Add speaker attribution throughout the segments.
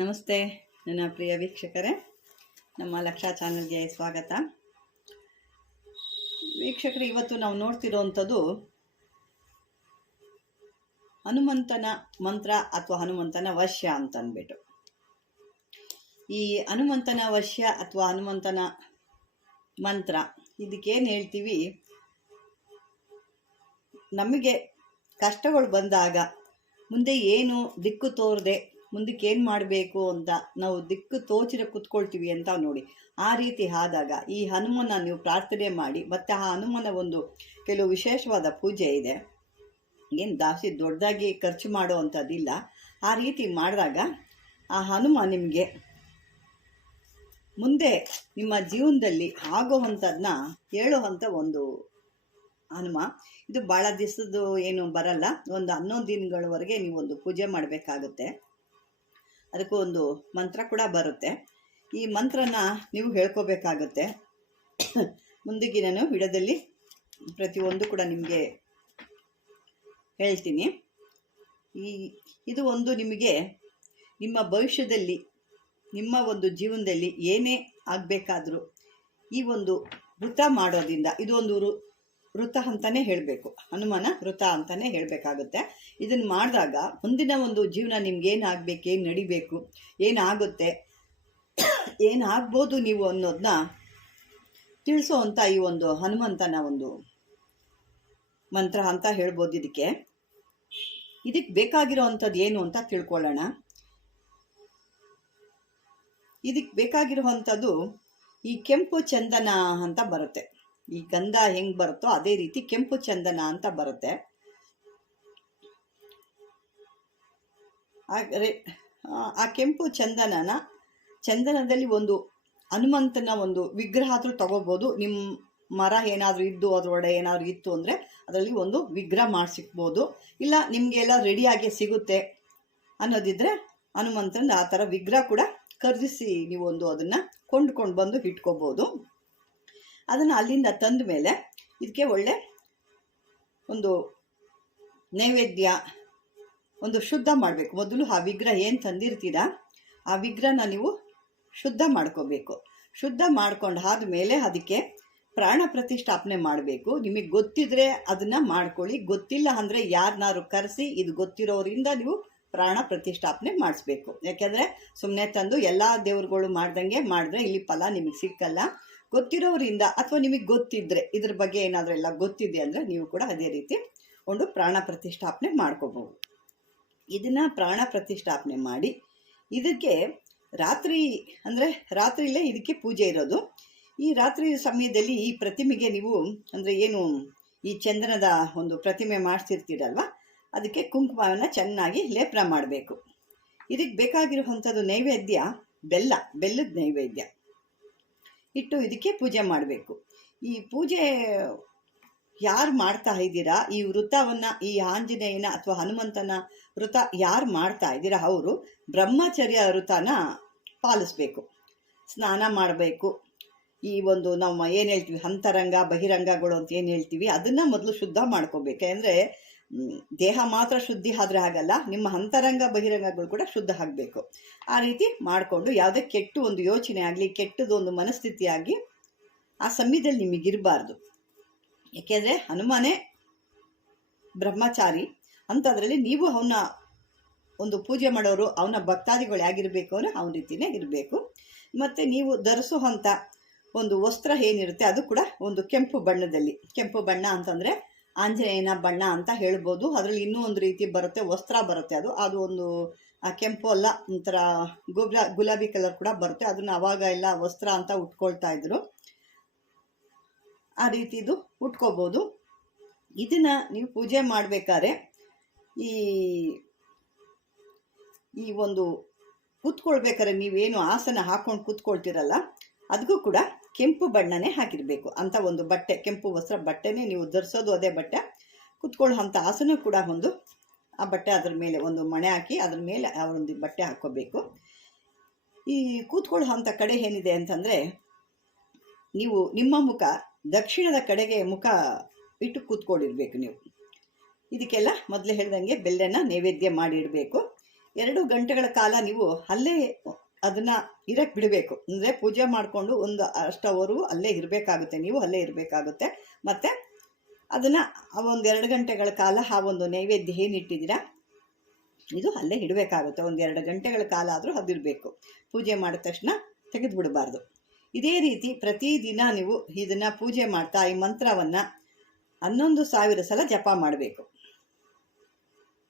Speaker 1: ನಮಸ್ತೆ, ನನ್ನ ಪ್ರಿಯ ವೀಕ್ಷಕರೇ. ನಮ್ಮ ಲಕ್ಷಾ ಚಾನಲ್ಗೆ ಸ್ವಾಗತ. ವೀಕ್ಷಕರು, ಇವತ್ತು ನಾವು ನೋಡ್ತಿರೋವಂಥದ್ದು ಹನುಮಂತನ ಮಂತ್ರ ಅಥವಾ ಹನುಮಂತನ ವಶ್ಯ ಅಂತ ಅಂದ್ಬಿಟ್ಟು ಈ ಹನುಮಂತನ ವಶ್ಯ ಅಥವಾ ಹನುಮಂತನ ಮಂತ್ರ, ಇದಕ್ಕೇನು ಹೇಳ್ತೀವಿ? ನಮಗೆ ಕಷ್ಟಗಳು ಬಂದಾಗ, ಮುಂದೆ ಏನು ದಿಕ್ಕು ತೋರದೆ ಮುಂದಕ್ಕೆ ಏನು ಮಾಡಬೇಕು ಅಂತ ನಾವು ದಿಕ್ಕು ತೋಚಿರ ಕುತ್ಕೊಳ್ತೀವಿ ಅಂತ ನೋಡಿ. ಆ ರೀತಿ ಆದಾಗ ಈ ಹನುಮನ ನೀವು ಪ್ರಾರ್ಥನೆ ಮಾಡಿ, ಮತ್ತು ಆ ಹನುಮನ ಒಂದು ಕೆಲವು ವಿಶೇಷವಾದ ಪೂಜೆ ಇದೆ. ಏನು ಜಾಸ್ತಿ ದೊಡ್ಡದಾಗಿ ಖರ್ಚು ಮಾಡೋ ಅಂಥದ್ದಿಲ್ಲ. ಆ ರೀತಿ ಮಾಡಿದಾಗ ಆ ಹನುಮ ನಿಮಗೆ ಮುಂದೆ ನಿಮ್ಮ ಜೀವನದಲ್ಲಿ ಆಗೋವಂಥದ್ದನ್ನ ಹೇಳುವಂಥ ಒಂದು ಹನುಮ. ಇದು ಭಾಳ ದಿವಸದ್ದು ಏನು ಬರಲ್ಲ. ಒಂದು ಹನ್ನೊಂದು ದಿನಗಳವರೆಗೆ ನೀವು ಒಂದು ಪೂಜೆ ಮಾಡಬೇಕಾಗುತ್ತೆ. ಅದಕ್ಕೂ ಒಂದು ಮಂತ್ರ ಕೂಡ ಬರುತ್ತೆ. ಈ ಮಂತ್ರನ ನೀವು ಹೇಳ್ಕೋಬೇಕಾಗುತ್ತೆ. ಮುಂದಿಗೆ ನಾನು ವಿಡಿಯೋದಲ್ಲಿ ಪ್ರತಿಯೊಂದು ಕೂಡ ನಿಮಗೆ ಹೇಳ್ತೀನಿ. ಈ, ಇದು ಒಂದು ನಿಮಗೆ ನಿಮ್ಮ ಭವಿಷ್ಯದಲ್ಲಿ, ನಿಮ್ಮ ಒಂದು ಜೀವನದಲ್ಲಿ ಏನೇ ಆಗಬೇಕಾದ್ರೂ ಈ ಒಂದು ವೃತ ಮಾಡೋದ್ರಿಂದ, ಇದು ಒಂದು ವೃತ ಅಂತಲೇ ಹೇಳಬೇಕು. ಹನುಮಾನ ವೃತ ಅಂತಲೇ ಹೇಳಬೇಕಾಗುತ್ತೆ. ಇದನ್ನು ಮಾಡಿದಾಗ ಮುಂದಿನ ಒಂದು ಜೀವನ ನಿಮ್ಗೆ ಏನಾಗಬೇಕು ಏನು ನಡಿಬೇಕು ಏನಾಗುತ್ತೆ ಏನಾಗ್ಬೋದು ನೀವು ಅನ್ನೋದನ್ನ ತಿಳಿಸೋವಂಥ ಈ ಒಂದು ಹನುಮಂತನ ಒಂದು ಮಂತ್ರ ಅಂತ ಹೇಳ್ಬೋದು ಇದಕ್ಕೆ. ಇದಕ್ಕೆ ಬೇಕಾಗಿರೋ ಅಂಥದ್ದು ಏನು ಅಂತ ತಿಳ್ಕೊಳ್ಳೋಣ. ಇದಕ್ಕೆ ಬೇಕಾಗಿರುವಂಥದ್ದು ಈ ಕೆಂಪು ಚಂದನ ಅಂತ ಬರುತ್ತೆ. ಈ ಗಂಧ ಹೆಂಗೆ ಬರುತ್ತೋ ಅದೇ ರೀತಿ ಕೆಂಪು ಚಂದನ ಅಂತ ಬರುತ್ತೆ. ಆ ಕೆಂಪು ಚಂದನನ, ಚಂದನದಲ್ಲಿ ಒಂದು ಹನುಮಂತನ ಒಂದು ವಿಗ್ರಹ ಆದರೂ ತಗೋಬೋದು. ನಿಮ್ಮ ಮರ ಏನಾದರೂ ಇದ್ದು ಅದರೊಳಗೆ ಏನಾದರೂ ಇತ್ತು ಅಂದರೆ ಅದರಲ್ಲಿ ಒಂದು ವಿಗ್ರಹ ಮಾಡಿಸಿಕ್ಬೋದು. ಇಲ್ಲ ನಿಮಗೆಲ್ಲ ರೆಡಿಯಾಗಿ ಸಿಗುತ್ತೆ ಅನ್ನೋದಿದ್ರೆ ಹನುಮಂತನ ಆ ಥರ ವಿಗ್ರಹ ಕೂಡ ಖರೀದಿಸಿ ನೀವು ಒಂದು ಅದನ್ನು ಕೊಂಡ್ಕೊಂಡು ಬಂದು ಇಟ್ಕೋಬೋದು. ಅದನ್ನು ಅಲ್ಲಿಂದ ತಂದ ಮೇಲೆ ಇದಕ್ಕೆ ಒಳ್ಳೆ ಒಂದು ನೈವೇದ್ಯ, ಒಂದು ಶುದ್ಧ ಮಾಡಬೇಕು. ಮೊದಲು ಆ ವಿಗ್ರಹ ಏನು ತಂದಿರ್ತೀರಾ, ಆ ವಿಗ್ರಹನ ನೀವು ಶುದ್ಧ ಮಾಡ್ಕೋಬೇಕು. ಶುದ್ಧ ಮಾಡ್ಕೊಂಡು ಆದಮೇಲೆ ಅದಕ್ಕೆ ಪ್ರಾಣ ಪ್ರತಿಷ್ಠಾಪನೆ ಮಾಡಬೇಕು. ನಿಮಗೆ ಗೊತ್ತಿದ್ರೆ ಅದನ್ನು ಮಾಡ್ಕೊಳ್ಳಿ. ಗೊತ್ತಿಲ್ಲ ಅಂದರೆ ಯಾರನ್ನಾರು ಕರೆಸಿ ಇದು ಗೊತ್ತಿರೋರಿಂದ ನೀವು ಪ್ರಾಣ ಪ್ರತಿಷ್ಠಾಪನೆ ಮಾಡಿಸ್ಬೇಕು. ಯಾಕೆಂದರೆ ಸುಮ್ಮನೆ ತಂದು ಎಲ್ಲ ದೇವ್ರುಗಳು ಮಾಡ್ದಂಗೆ ಮಾಡಿದ್ರೆ ಇಲ್ಲಿ ಫಲ ನಿಮಗೆ ಸಿಕ್ಕಲ್ಲ. ಗೊತ್ತಿರೋರಿಂದ ಅಥವಾ ನಿಮಗೆ ಗೊತ್ತಿದ್ರೆ ಇದ್ರ ಬಗ್ಗೆ ಏನಾದರೂ ಎಲ್ಲ ಗೊತ್ತಿದೆ ಅಂದರೆ ನೀವು ಕೂಡ ಅದೇ ರೀತಿ ಒಂದು ಪ್ರಾಣ ಪ್ರತಿಷ್ಠಾಪನೆ ಮಾಡ್ಕೋಬಹುದು ಇದನ್ನು ಪ್ರಾಣ ಪ್ರತಿಷ್ಠಾಪನೆ ಮಾಡಿ ಇದಕ್ಕೆ ರಾತ್ರಿ ಅಂದರೆ ರಾತ್ರಿಯಲ್ಲೇ ಇದಕ್ಕೆ ಪೂಜೆ ಇರೋದು. ಈ ರಾತ್ರಿ ಸಮಯದಲ್ಲಿ ಈ ಪ್ರತಿಮೆಗೆ ನೀವು ಅಂದರೆ ಏನು ಈ ಚಂದ್ರನದ ಒಂದು ಪ್ರತಿಮೆ ಮಾಡಿಸಿರ್ತೀರಲ್ವ, ಅದಕ್ಕೆ ಕುಂಕುಮವನ್ನು ಚೆನ್ನಾಗಿ ಲೇಪನ ಮಾಡಬೇಕು. ಇದಕ್ಕೆ ಬೇಕಾಗಿರುವಂಥದ್ದು ನೈವೇದ್ಯ ಬೆಲ್ಲ, ಬೆಲ್ಲದ ನೈವೇದ್ಯ. ಇಟ್ಟು ಇದಕ್ಕೆ ಪೂಜೆ ಮಾಡಬೇಕು. ಈ ಪೂಜೆ ಯಾರು ಮಾಡ್ತಾ ಇದ್ದೀರಾ? ಈ ವೃತ್ತವನ್ನು ಈ ಆಂಜನೇಯನ ಅಥವಾ ಹನುಮಂತನ ವೃತ ಯಾರು ಮಾಡ್ತಾ ಇದ್ದೀರಾ? ಅವರು ಬ್ರಹ್ಮಚರ್ಯ ವೃತನ ಪಾಲಿಸ್ಬೇಕು. ಸ್ನಾನ ಮಾಡಬೇಕು. ಈ ಒಂದು ನಾವು ಏನು ಹೇಳ್ತೀವಿ ಅಂತರಂಗ ಬಹಿರಂಗಗಳು ಅಂತ ಏನು ಹೇಳ್ತೀವಿ, ಅದನ್ನು ಮೊದಲು ಶುದ್ಧ ಮಾಡ್ಕೋಬೇಕು. ಅಂದರೆ ದೇಹ ಮಾತ್ರ ಶುದ್ಧಿ ಆದರೆ ಆಗಲ್ಲ, ನಿಮ್ಮ ಅಂತರಂಗ ಬಹಿರಂಗಗಳು ಕೂಡ ಶುದ್ಧ ಆಗಬೇಕು. ಆ ರೀತಿ ಮಾಡಿಕೊಂಡು ಯಾವುದೇ ಕೆಟ್ಟು ಒಂದು ಯೋಚನೆ ಆಗಲಿ, ಕೆಟ್ಟದ್ದು ಒಂದು ಮನಸ್ಥಿತಿ ಆಗಿ ಆ ಸಮಯದಲ್ಲಿ ನಿಮಗಿರಬಾರ್ದು ಏಕೆಂದರೆ ಹನುಮಾನೇ ಬ್ರಹ್ಮಚಾರಿ, ಅಂಥದ್ರಲ್ಲಿ ನೀವು ಅವನ ಒಂದು ಪೂಜೆ ಮಾಡೋರು, ಅವನ ಭಕ್ತಾದಿಗಳು ಹೇಗಿರಬೇಕು ಅಂದರೆ ಅವನ ರೀತಿಯೇ ಇರಬೇಕು. ಮತ್ತು ನೀವು ಧರಿಸುವಂಥ ಒಂದು ವಸ್ತ್ರ ಏನಿರುತ್ತೆ, ಅದು ಕೂಡ ಒಂದು ಕೆಂಪು ಬಣ್ಣದಲ್ಲಿ. ಕೆಂಪು ಬಣ್ಣ ಅಂತಂದರೆ ಆಂಜನೇಯನ ಬಣ್ಣ ಅಂತ ಹೇಳ್ಬೋದು. ಅದರಲ್ಲಿ ಇನ್ನೂ ಒಂದು ರೀತಿ ಬರುತ್ತೆ, ವಸ್ತ್ರ ಬರುತ್ತೆ ಅದು. ಅದು ಒಂದು ಕೆಂಪು ಅಲ್ಲ, ಒಂಥರ ಗುಬ್ಲ ಗುಲಾಬಿ ಕಲರ್ ಕೂಡ ಬರುತ್ತೆ. ಅದನ್ನು ಅವಾಗ ಎಲ್ಲ ವಸ್ತ್ರ ಅಂತ ಉಟ್ಕೊಳ್ತಾ ಇದ್ರು. ಆ ರೀತಿದು ಉಟ್ಕೋಬೋದು. ಇದನ್ನು ನೀವು ಪೂಜೆ ಮಾಡಬೇಕಾದ್ರೆ ಈ ಈ ಒಂದು ಕೂತ್ಕೊಳ್ಬೇಕಾದ್ರೆ ನೀವೇನು ಆಸನ ಹಾಕೊಂಡು ಕೂತ್ಕೊಳ್ತೀರಲ್ಲ ಅದಕ್ಕೂ ಕೂಡ ಕೆಂಪು ಬಣ್ಣನೇ ಹಾಕಿರಬೇಕು ಅಂತ ಒಂದು ಬಟ್ಟೆ, ಕೆಂಪು ವಸ್ತ್ರ ಬಟ್ಟೆನೇ ನೀವು ಧರಿಸೋದು ಅದೇ ಬಟ್ಟೆ. ಕುತ್ಕೊಳ್ಳೋ ಅಂಥ ಆಸನ ಕೂಡ ಒಂದು ಆ ಬಟ್ಟೆ ಅದ್ರ ಮೇಲೆ ಒಂದು ಮಣೆ ಹಾಕಿ ಅದ್ರ ಮೇಲೆ ಅವರೊಂದು ಬಟ್ಟೆ ಹಾಕ್ಕೋಬೇಕು. ಈ ಕೂತ್ಕೊಳ್ಳೋ ಅಂಥ ಕಡೆ ಏನಿದೆ ಅಂತಂದರೆ ನೀವು ನಿಮ್ಮ ಮುಖ ದಕ್ಷಿಣದ ಕಡೆಗೆ ಮುಖ ಇಟ್ಟು ಕೂತ್ಕೊಂಡಿರ್ಬೇಕು ನೀವು. ಇದಕ್ಕೆಲ್ಲ ಮೊದಲೇ ಹೇಳ್ದಂಗೆ ಬೆಲ್ಲನ ನೈವೇದ್ಯ ಮಾಡಿಡಬೇಕು. ಎರಡು ಗಂಟೆಗಳ ಕಾಲ ನೀವು ಅಲ್ಲೇ ಅದನ್ನು ಇರಕ್ಕೆ ಬಿಡಬೇಕು. ಅಂದರೆ ಪೂಜೆ ಮಾಡಿಕೊಂಡು ಒಂದು ಅಷ್ಟವರು ಅಲ್ಲೇ ಇರಬೇಕಾಗುತ್ತೆ. ನೀವು ಅಲ್ಲೇ ಇರಬೇಕಾಗುತ್ತೆ. ಮತ್ತು ಅದನ್ನು ಒಂದು ಎರಡು ಗಂಟೆಗಳ ಕಾಲ ಆ ಒಂದು ನೈವೇದ್ಯ ಏನಿಟ್ಟಿದ್ದೀರಾ ಇದು ಅಲ್ಲೇ ಇಡಬೇಕಾಗುತ್ತೆ. ಒಂದು ಎರಡು ಗಂಟೆಗಳ ಕಾಲ ಆದರೂ ಅದಿರಬೇಕು ಪೂಜೆ ಮಾಡಿದ ತಕ್ಷಣ ತೆಗೆದು ಬಿಡಬಾರ್ದು. ಇದೇ ರೀತಿ ಪ್ರತಿದಿನ ನೀವು ಇದನ್ನು ಪೂಜೆ ಮಾಡ್ತಾ ಈ ಮಂತ್ರವನ್ನು ಹನ್ನೊಂದು ಸಾವಿರ ಸಲ ಜಪ ಮಾಡಬೇಕು.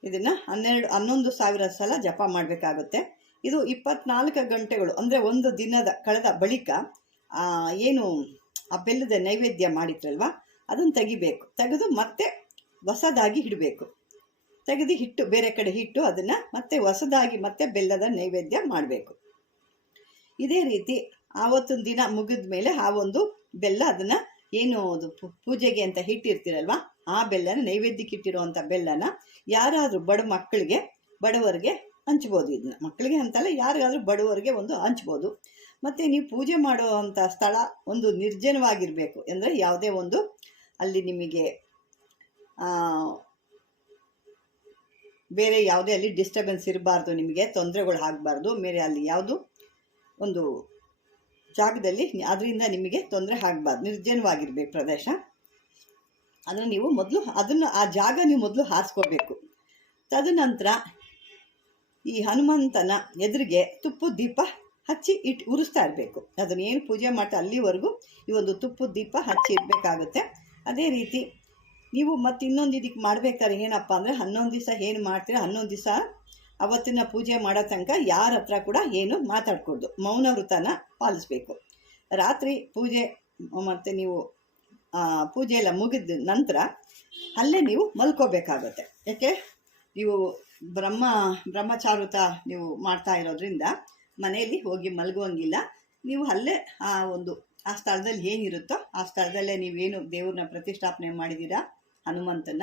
Speaker 1: ಇದನ್ನು ಹನ್ನೆರಡು ಹನ್ನೊಂದು ಸಾವಿರ ಸಲ ಜಪ ಮಾಡಬೇಕಾಗುತ್ತೆ. ಇದು ಇಪ್ಪತ್ನಾಲ್ಕು ಗಂಟೆಗಳು, ಅಂದರೆ ಒಂದು ದಿನದ ಕಳೆದ ಬಳಿಕ ಏನು ಆ ಬೆಲ್ಲದ ನೈವೇದ್ಯ ಮಾಡಿದ್ರಲ್ವ, ಅದನ್ನು ತೆಗಿಬೇಕು. ತೆಗೆದು ಮತ್ತೆ ಹೊಸದಾಗಿ ಇಡಬೇಕು. ತೆಗೆದು ಹಿಟ್ಟು, ಬೇರೆ ಕಡೆ ಹಿಟ್ಟು ಅದನ್ನು ಮತ್ತೆ ಹೊಸದಾಗಿ ಮತ್ತೆ ಬೆಲ್ಲದ ನೈವೇದ್ಯ ಮಾಡಬೇಕು. ಇದೇ ರೀತಿ ಆವತ್ತೊಂದು ದಿನ ಮುಗಿದ ಮೇಲೆ ಆ ಒಂದು ಬೆಲ್ಲ ಅದನ್ನು ಏನು ಅದು ಪೂಜೆಗೆ ಅಂತ ಇಟ್ಟಿರ್ತೀರಲ್ವ, ಆ ಬೆಲ್ಲನ ನೈವೇದ್ಯಕ್ಕೆ ಇಟ್ಟಿರುವಂಥ ಬೆಲ್ಲನ ಯಾರಾದರೂ ಬಡ ಮಕ್ಕಳಿಗೆ, ಬಡವರಿಗೆ ಹಂಚ್ಬೋದು ಇದನ್ನ. ಮಕ್ಕಳಿಗೆ ಅಂತಲ್ಲ ಯಾರಿಗಾದ್ರೂ ಬಡವರಿಗೆ ಒಂದು ಹಂಚ್ಬೋದು. ಮತ್ತು ನೀವು ಪೂಜೆ ಮಾಡುವಂಥ ಸ್ಥಳ ಒಂದು ನಿರ್ಜನವಾಗಿರಬೇಕು ಅಂದರೆ ಯಾವುದೇ ಒಂದು ಅಲ್ಲಿ ನಿಮಗೆ ಬೇರೆ ಯಾವುದೇ ಅಲ್ಲಿ ಡಿಸ್ಟರ್ಬೆನ್ಸ್ ಇರಬಾರ್ದು, ನಿಮಗೆ ತೊಂದರೆಗಳು ಆಗಬಾರ್ದು. ಬೇರೆ ಅಲ್ಲಿ ಯಾವುದು ಒಂದು ಜಾಗದಲ್ಲಿ ಅದರಿಂದ ನಿಮಗೆ ತೊಂದರೆ ಆಗಬಾರ್ದು. ನಿರ್ಜನವಾಗಿರ್ಬೇಕು ಪ್ರದೇಶ. ಅದನ್ನು ನೀವು ಮೊದಲು, ಅದನ್ನು ಆ ಜಾಗ ನೀವು ಮೊದಲು ಹಾರಿಸ್ಕೋಬೇಕು. ತದನಂತರ ಈ ಹನುಮಂತನ ಎದುರಿಗೆ ತುಪ್ಪದ ದೀಪ ಹಚ್ಚಿ ಇಟ್ಟು ಉರಿಸ್ತಾ ಇರಬೇಕು. ಅದನ್ನೇನು ಪೂಜೆ ಮಾಡ್ತಾ ಅಲ್ಲಿವರೆಗೂ ಈ ಒಂದು ತುಪ್ಪದ ದೀಪ ಹಚ್ಚಿ ಇರಬೇಕಾಗುತ್ತೆ ಅದೇ ರೀತಿ ನೀವು ಮತ್ತೆ ಇನ್ನೊಂದು ಇದಕ್ಕೆ ಮಾಡ್ಬೇಕಾದ್ರೆ ಏನಪ್ಪ ಅಂದರೆ ಹನ್ನೊಂದು ದಿವಸ ಏನು ಮಾಡ್ತೀರ? ಹನ್ನೊಂದು ದಿವಸ ಅವತ್ತಿನ ಪೂಜೆ ಮಾಡೋ ತನಕ ಯಾರ ಹತ್ರ ಕೂಡ ಏನು ಮಾತಾಡ್ಕೊಡ್ದು. ಮೌನ ವೃತನ ಪಾಲಿಸ್ಬೇಕು. ರಾತ್ರಿ ಪೂಜೆ ಮತ್ತು ನೀವು ಪೂಜೆ ಎಲ್ಲ ಮುಗಿದ ನಂತರ ಅಲ್ಲೇ ನೀವು ಮಲ್ಕೋಬೇಕಾಗುತ್ತೆ. ಯಾಕೆ? ನೀವು ಬ್ರಹ್ಮ, ಬ್ರಹ್ಮಚಾರುತ ನೀವು ಮಾಡ್ತಾ ಇರೋದ್ರಿಂದ ಮನೆಯಲ್ಲಿ ಹೋಗಿ ಮಲಗುವಂಗಿಲ್ಲ. ನೀವು ಅಲ್ಲೇ ಆ ಒಂದು, ಆ ಸ್ಥಳದಲ್ಲಿ ಏನಿರುತ್ತೋ ಆ ಸ್ಥಳದಲ್ಲೇ ನೀವೇನು ದೇವ್ರನ್ನ ಪ್ರತಿಷ್ಠಾಪನೆ ಮಾಡಿದ್ದೀರಾ ಹನುಮಂತನ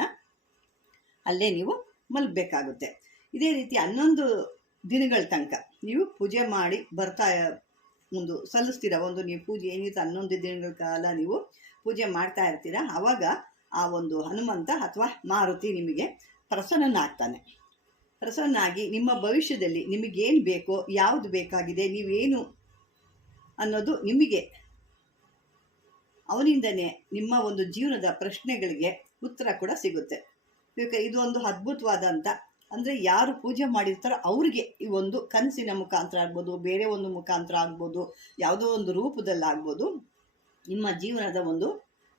Speaker 1: ಅಲ್ಲೇ ನೀವು ಮಲಗಬೇಕಾಗುತ್ತೆ. ಇದೇ ರೀತಿ ಹನ್ನೊಂದು ದಿನಗಳ ತನಕ ನೀವು ಪೂಜೆ ಮಾಡಿ ಬರ್ತಾ, ಒಂದು ಸಲ್ಲಿಸ್ತೀರ? ಒಂದು ನೀವು ಪೂಜೆ ಏನಿರುತ್ತೆ ಹನ್ನೊಂದು ದಿನಗಳ ಕಾಲ ನೀವು ಪೂಜೆ ಮಾಡ್ತಾ ಇರ್ತೀರ? ಆವಾಗ ಆ ಒಂದು ಹನುಮಂತ ಅಥವಾ ಮಾರುತಿ ನಿಮಗೆ ಪ್ರಸನ್ನನಾಗ್ತಾನೆ. ಪ್ರಸನ್ನಾಗಿ ನಿಮ್ಮ ಭವಿಷ್ಯದಲ್ಲಿ ನಿಮಗೇನು ಬೇಕೋ, ಯಾವುದು ಬೇಕಾಗಿದೆ, ನೀವೇನು ಅನ್ನೋದು ನಿಮಗೆ ಅವನಿಂದನೇ ನಿಮ್ಮ ಒಂದು ಜೀವನದ ಪ್ರಶ್ನೆಗಳಿಗೆ ಉತ್ತರ ಕೂಡ ಸಿಗುತ್ತೆ. ಇದು ಒಂದು ಅದ್ಭುತವಾದಂಥ ಅಂದರೆ ಯಾರು ಪೂಜೆ ಮಾಡಿರ್ತಾರೋ ಅವ್ರಿಗೆ ಈ ಒಂದು ಕನಸಿನ ಮುಖಾಂತರ ಆಗ್ಬೋದು, ಬೇರೆ ಒಂದು ಮುಖಾಂತರ ಆಗ್ಬೋದು, ಯಾವುದೋ ಒಂದು ರೂಪದಲ್ಲಾಗ್ಬೋದು, ನಿಮ್ಮ ಜೀವನದ ಒಂದು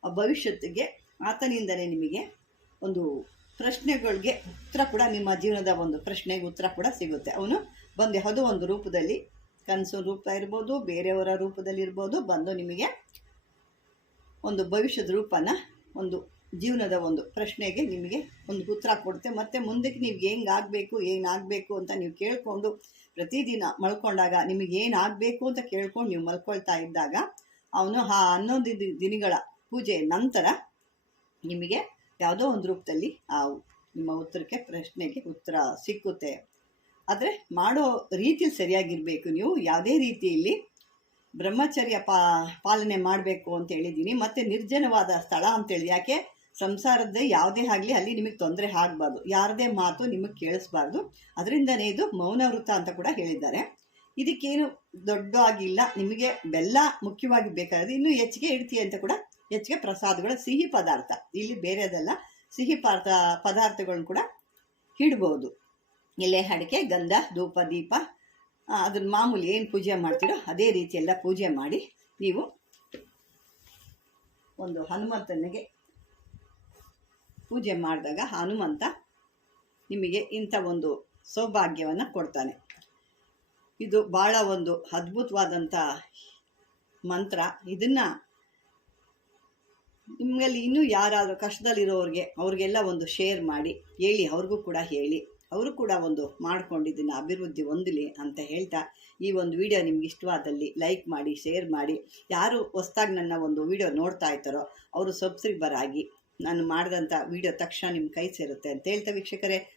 Speaker 1: ಭವಿಷ್ಯತ್ತಿಗೆ ಆತನಿಂದಲೇ ನಿಮಗೆ ಒಂದು ಪ್ರಶ್ನೆಗಳಿಗೆ ಉತ್ತರ ಕೂಡ ನಿಮ್ಮ ಜೀವನದ ಒಂದು ಪ್ರಶ್ನೆಗೆ ಉತ್ತರ ಕೂಡ ಸಿಗುತ್ತೆ. ಅವನು ಬಂದು ಯಾವುದೋ ಒಂದು ರೂಪದಲ್ಲಿ ಕನಸು ರೂಪ ಇರ್ಬೋದು, ಬೇರೆಯವರ ರೂಪದಲ್ಲಿ ಇರ್ಬೋದು, ಬಂದು ನಿಮಗೆ ಒಂದು ಭವಿಷ್ಯದ ರೂಪನ, ಒಂದು ಜೀವನದ ಒಂದು ಪ್ರಶ್ನೆಗೆ ನಿಮಗೆ ಒಂದು ಉತ್ತರ ಕೊಡುತ್ತೆ. ಮತ್ತು ಮುಂದಕ್ಕೆ ನೀವು ಹೆಂಗೆ ಆಗಬೇಕು ಏನಾಗಬೇಕು ಅಂತ ನೀವು ಕೇಳಿಕೊಂಡು ಪ್ರತಿದಿನ ಮಲ್ಕೊಂಡಾಗ ನಿಮಗೆ ಏನಾಗಬೇಕು ಅಂತ ಕೇಳ್ಕೊಂಡು ನೀವು ಮಲ್ಕೊಳ್ತಾ ಇದ್ದಾಗ ಅವನು ಆ ಹನ್ನೊಂದು ದಿನಗಳ ಪೂಜೆ ನಂತರ ನಿಮಗೆ ಯಾವುದೋ ಒಂದು ರೂಪದಲ್ಲಿ ಆ ನಿಮ್ಮ ಉತ್ತರಕ್ಕೆ ಪ್ರಶ್ನೆಗೆ ಉತ್ತರ ಸಿಕ್ಕುತ್ತೆ. ಆದರೆ ಮಾಡೋ ರೀತಿ ಸರಿಯಾಗಿರಬೇಕು. ನೀವು ಯಾವುದೇ ರೀತಿಯಲ್ಲಿ ಬ್ರಹ್ಮಚರ್ಯ ಪಾ, ಪಾಲನೆ ಮಾಡಬೇಕು ಅಂತ ಹೇಳಿದ್ದೀನಿ ಮತ್ತು ನಿರ್ಜನವಾದ ಸ್ಥಳ ಅಂತೇಳಿ ಯಾಕೆ? ಸಂಸಾರದ ಯಾವುದೇ ಆಗಲಿ ಅಲ್ಲಿ ನಿಮಗೆ ತೊಂದರೆ ಆಗಬಾರ್ದು. ಯಾರದೇ ಮಾತು ನಿಮಗೆ ಕೇಳಿಸ್ಬಾರ್ದು. ಅದರಿಂದನೇ ಇದು ಮೌನ ವೃತ್ತ ಅಂತ ಕೂಡ ಹೇಳಿದ್ದಾರೆ. ಇದಕ್ಕೇನು ದೊಡ್ಡವಾಗಿಲ್ಲ ನಿಮಗೆ ಬೆಲ್ಲ ಮುಖ್ಯವಾಗಿ ಬೇಕಾದ್ರೆ ಇನ್ನೂ ಹೆಚ್ಚಿಗೆ ಇಡ್ತೀಯ ಅಂತ ಕೂಡ ಹೆಚ್ಚಿಗೆ ಪ್ರಸಾದಗಳು, ಸಿಹಿ ಪದಾರ್ಥ. ಇಲ್ಲಿ ಬೇರೆದೆಲ್ಲ, ಸಿಹಿ ಪದಾರ್ಥ ಪದಾರ್ಥಗಳನ್ನ ಕೂಡ ಇಡ್ಬೋದು. ಎಲೆ ಅಡಿಕೆ, ಗಂಧ, ಧೂಪ, ದೀಪ ಅದನ್ನ ಮಾಮೂಲಿ ಏನು ಪೂಜೆ ಮಾಡ್ತೀರೋ ಅದೇ ರೀತಿ ಎಲ್ಲ ಪೂಜೆ ಮಾಡಿ ನೀವು ಒಂದು ಹನುಮಂತನಿಗೆ ಪೂಜೆ ಮಾಡಿದಾಗ ಹನುಮಂತ ನಿಮಗೆ ಇಂಥ ಒಂದು ಸೌಭಾಗ್ಯವನ್ನು ಕೊಡ್ತಾನೆ. ಇದು ಭಾಳ ಒಂದು ಅದ್ಭುತವಾದಂಥ ಮಂತ್ರ. ಇದನ್ನು ನಿಮ್ಮಲ್ಲಿ ಇನ್ನೂ ಯಾರಾದರೂ ಕಷ್ಟದಲ್ಲಿರೋರಿಗೆ ಅವ್ರಿಗೆಲ್ಲ ಒಂದು ಶೇರ್ ಮಾಡಿ, ಹೇಳಿ, ಅವ್ರಿಗೂ ಕೂಡ ಹೇಳಿ. ಅವರು ಕೂಡ ಒಂದು ಮಾಡ್ಕೊಂಡಿದ್ದನ್ನು ಅಭಿವೃದ್ಧಿ ಹೊಂದಲಿ ಅಂತ ಹೇಳ್ತಾ ಈ ಒಂದು ವಿಡಿಯೋ ನಿಮ್ಗೆ ಇಷ್ಟವಾದಲ್ಲಿ ಲೈಕ್ ಮಾಡಿ ಶೇರ್ ಮಾಡಿ. ಯಾರು ಹೊಸ್ದಾಗಿ ನನ್ನ ಒಂದು ವಿಡಿಯೋ ನೋಡ್ತಾ ಇರ್ತಾರೋ ಅವರು ಸಬ್ಸ್ಕ್ರೈಬರ್ ಆಗಿ ನಾನು ಮಾಡಿದಂಥ ವಿಡಿಯೋ ತಕ್ಷಣ ನಿಮ್ಮ ಕೈ ಸೇರುತ್ತೆ ಅಂತ ಹೇಳ್ತಾ ವೀಕ್ಷಕರೇ.